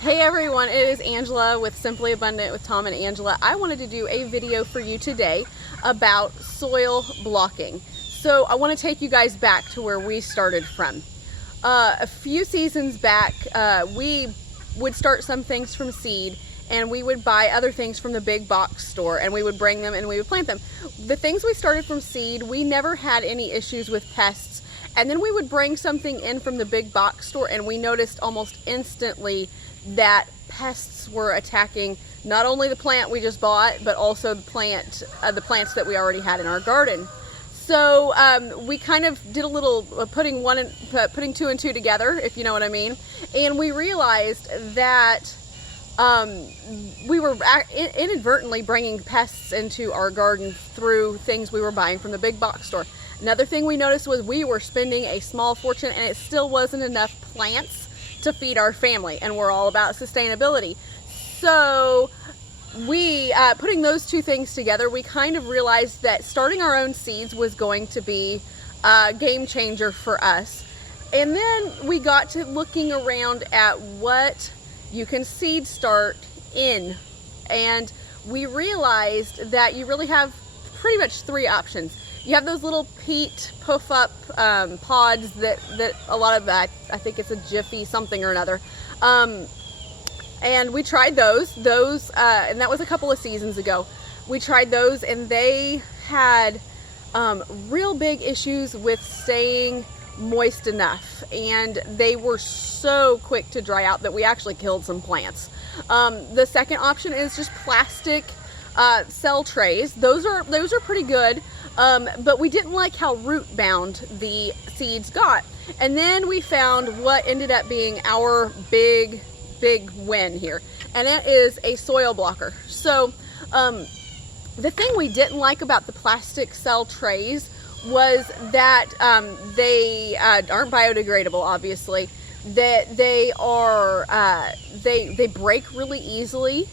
Hey everyone, it is Angela with Simply Abundant with Tom and Angela. I wanted to do a video for you today about soil blocking. So I want to take you guys back to where we started from. A few seasons back, we would start some things from seed, and we would buy other things from the big box store, and we would bring them and we would plant them. The things we started from seed, we never had any issues with pests. And then we would bring something in from the big box store, and we noticed almost instantly that pests were attacking not only the plant we just bought, but also the plants that we already had in our garden. So we kind of did a little putting two and two together, if you know what I mean. And we realized that we were inadvertently bringing pests into our garden through things we were buying from the big box store. Another thing we noticed was we were spending a small fortune, and it still wasn't enough plants to feed our family, and we're all about sustainability. So we, putting those two things together, we kind of realized that starting our own seeds was going to be a game changer for us. And then we got to looking around at what you can seed start in, and we realized that you really have pretty much three options. You have those little peat puff up pods that a lot of that, I think it's a Jiffy something or another. And we tried those, and that was a couple of seasons ago. We tried those, and they had real big issues with staying moist enough, and they were so quick to dry out that we actually killed some plants. The second option is just plastic cell trays. Those are pretty good. But we didn't like how root bound the seeds got. And then we found what ended up being our big win here, and it is a soil blocker. So the thing we didn't like about the plastic cell trays was that they aren't biodegradable, obviously. That they break really easily,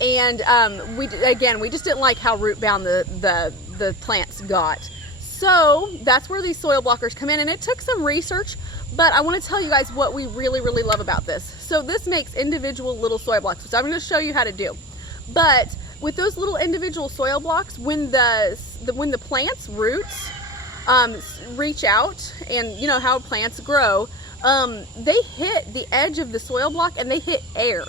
and we just didn't like how root bound the plants got. So that's where these soil blockers come in, and it took some research, but I want to tell you guys what we really love about this. So this makes individual little soil blocks, which I'm going to show you how to do. But with those little individual soil blocks, when the plant's roots reach out, and you know how plants grow, they hit the edge of the soil block and they hit air.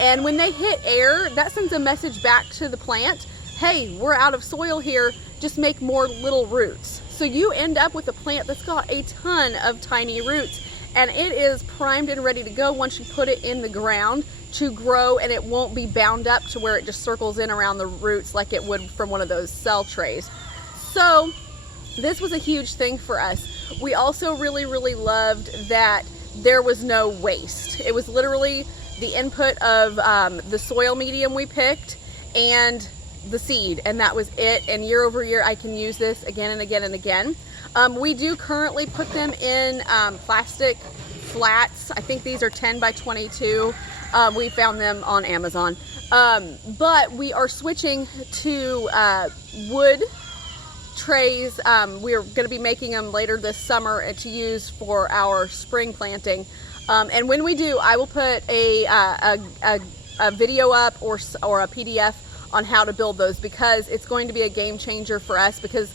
And when they hit air, that sends a message back to the plant, hey, we're out of soil here, just make more little roots. So you end up with a plant that's got a ton of tiny roots, and it is primed and ready to go once you put it in the ground to grow, and it won't be bound up to where it just circles in around the roots like it would from one of those cell trays. So this was a huge thing for us. We also really loved that there was no waste. It was literally the input of the soil medium we picked and the seed, and that was it. And year over year I can use this again and again and again. We do currently put them in plastic flats. I think these are 10 by 22. We found them on Amazon, but we are switching to wood trays. We're going to be making them later this summer to use for our spring planting. And when we do, I will put a video up or a PDF on how to build those, because it's going to be a game changer for us, because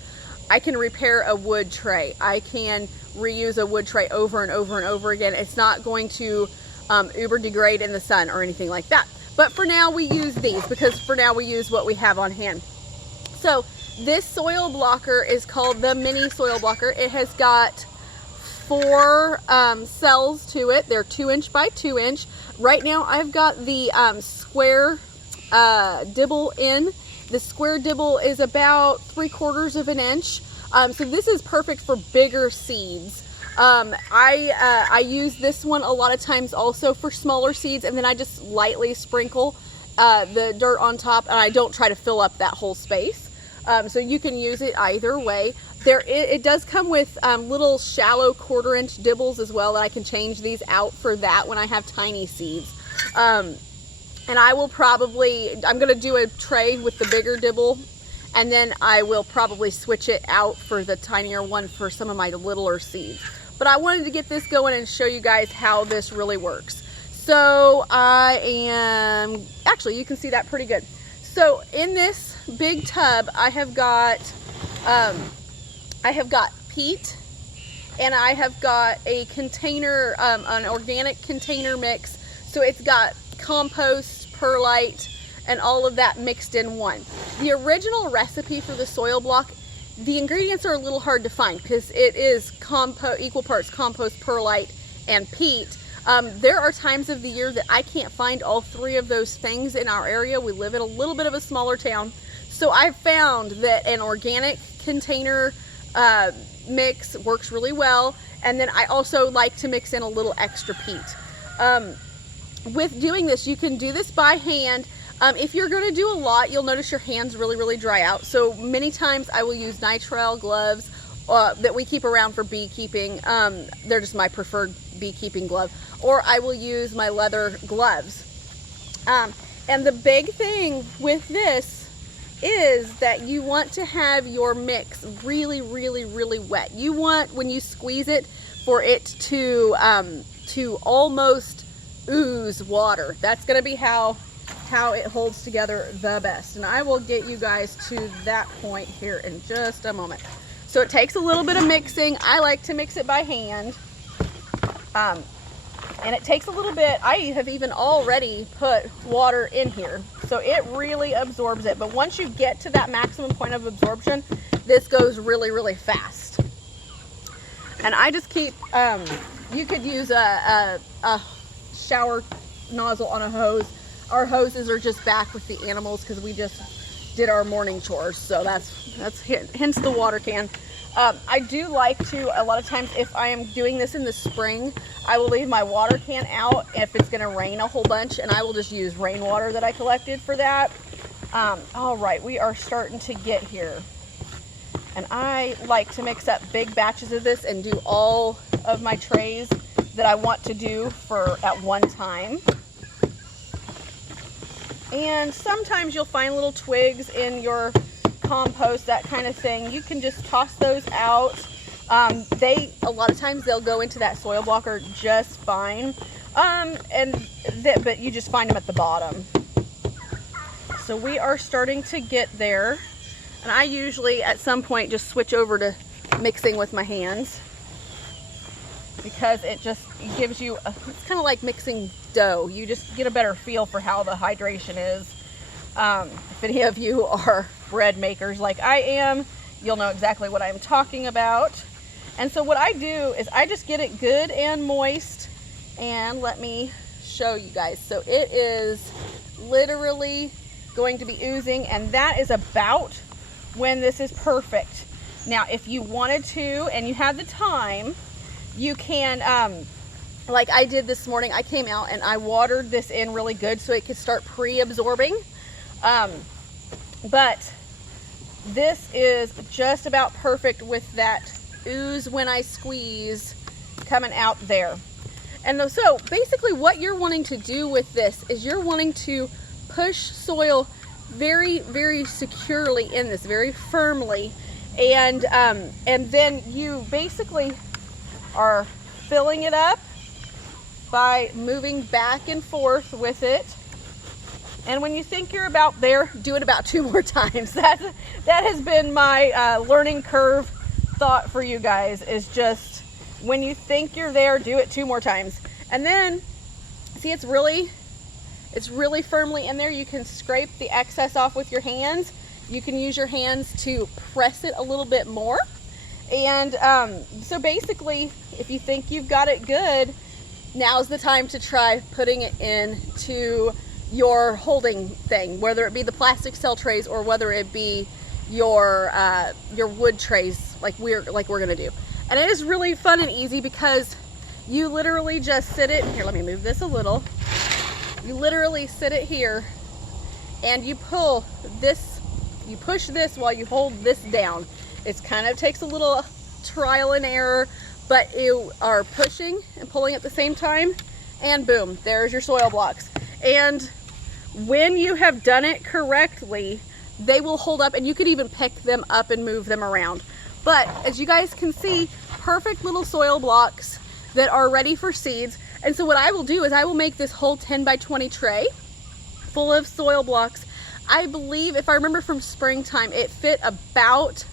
I can repair a wood tray. I can reuse a wood tray over and over and over again. It's not going to uber degrade in the sun or anything like that. But for now we use these, because for now we use what we have on hand. So this soil blocker is called the mini soil blocker. It has got 4 cells to it. They're 2 inch by 2 inch. Right now I've got the square dibble in. The square dibble is about 3/4 of an inch. So this is perfect for bigger seeds. I use this one a lot of times also for smaller seeds, and then I just lightly sprinkle the dirt on top, and I don't try to fill up that whole space. So you can use it either way. It does come with little shallow 1/4 inch dibbles as well, that I can change these out for that when I have tiny seeds. And I'm going to do a tray with the bigger dibble, and then I will probably switch it out for the tinier one for some of my littler seeds. But I wanted to get this going and show you guys how this really works. So actually you can see that pretty good. So in this big tub, I have got peat, and I have got a container, an organic container mix. So it's got compost, perlite, and all of that mixed in one. The original recipe for the soil block, the ingredients are a little hard to find because it is equal parts compost, perlite, and peat. There are times of the year that I can't find all three of those things in our area. We live in a little bit of a smaller town. So I've found that an organic container mix works really well. And then I also like to mix in a little extra peat. With doing this, you can do this by hand. If you're going to do a lot, you'll notice your hands really dry out. So many times I will use nitrile gloves that we keep around for beekeeping. They're just my preferred beekeeping glove. Or I will use my leather gloves. And the big thing with this is that you want to have your mix really wet. You want, when you squeeze it, for it to almost ooze water. That's going to be how it holds together the best. And I will get you guys to that point here in just a moment. So it takes a little bit of mixing. I like to mix it by hand. And it takes a little bit. I have even already put water in here, so it really absorbs it. But once you get to that maximum point of absorption, this goes really fast. And I just keep, you could use a shower nozzle on a hose. Our hoses are just back with the animals because we just did our morning chores, so that's hence the water can. I do like to, a lot of times if I am doing this in the spring, I will leave my water can out if it's going to rain a whole bunch, and I will just use rainwater that I collected for that. All right, we are starting to get here. And I like to mix up big batches of this and do all of my trays that I want to do at one time. And sometimes you'll find little twigs in your compost, that kind of thing. You can just toss those out. A lot of times they'll go into that soil blocker just fine. But you just find them at the bottom. So we are starting to get there. And I usually at some point just switch over to mixing with my hands, because it just gives you, it's kind of like mixing dough. You just get a better feel for how the hydration is. If any of you are bread makers like I am, you'll know exactly what I'm talking about. And so what I do is I just get it good and moist, and let me show you guys. So it is literally going to be oozing, and that is about when this is perfect. Now, if you wanted to and you had the time, you can, like I did this morning, I came out and I watered this in really good so it could start pre-absorbing. But this is just about perfect with that ooze when I squeeze coming out there. And so basically what you're wanting to do with this is you're wanting to push soil very securely in this, very firmly, and then you basically are filling it up by moving back and forth with it. And when you think you're about there, do it about 2 more times. That has been my learning curve thought for you guys, is just when you think you're there, do it 2 more times. And then see, it's really firmly in there. You can scrape the excess off with your hands. You can use your hands to press it a little bit more. And so basically, if you think you've got it good, now's the time to try putting it into your holding thing, whether it be the plastic cell trays or whether it be your wood trays like we're gonna do. And it is really fun and easy because you literally just sit it here. Let me move this a little. You literally sit it here and you pull this, you push this while you hold this down. It kind of takes a little trial and error, but you are pushing and pulling at the same time, and boom, there's your soil blocks. And when you have done it correctly, they will hold up, and you could even pick them up and move them around. But as you guys can see, perfect little soil blocks that are ready for seeds. And so what I will do is I will make this whole 10 by 20 tray full of soil blocks. I believe, if I remember from springtime, it fit about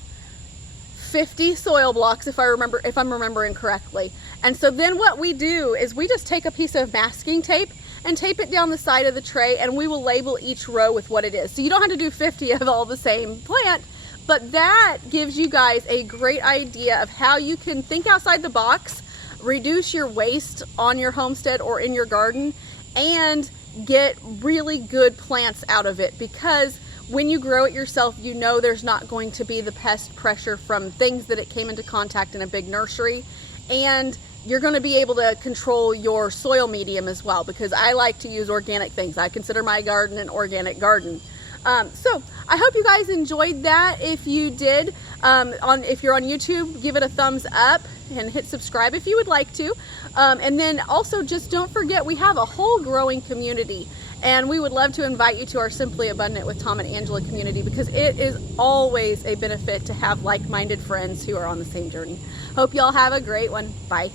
50 soil blocks, if I'm remembering correctly. And so then what we do is we just take a piece of masking tape and tape it down the side of the tray, and we will label each row with what it is. So you don't have to do 50 of all the same plant, but that gives you guys a great idea of how you can think outside the box, reduce your waste on your homestead or in your garden, and get really good plants out of it, because when you grow it yourself, you know there's not going to be the pest pressure from things that it came into contact in a big nursery, and you're going to be able to control your soil medium as well, because I like to use organic things. I consider my garden an organic garden. So I hope you guys enjoyed that. If you did, if you're on YouTube, give it a thumbs up and hit subscribe if you would like to. And then also just don't forget, we have a whole growing community, and we would love to invite you to our Simply Abundant with Tom and Angela community, because it is always a benefit to have like-minded friends who are on the same journey. Hope y'all have a great one. Bye.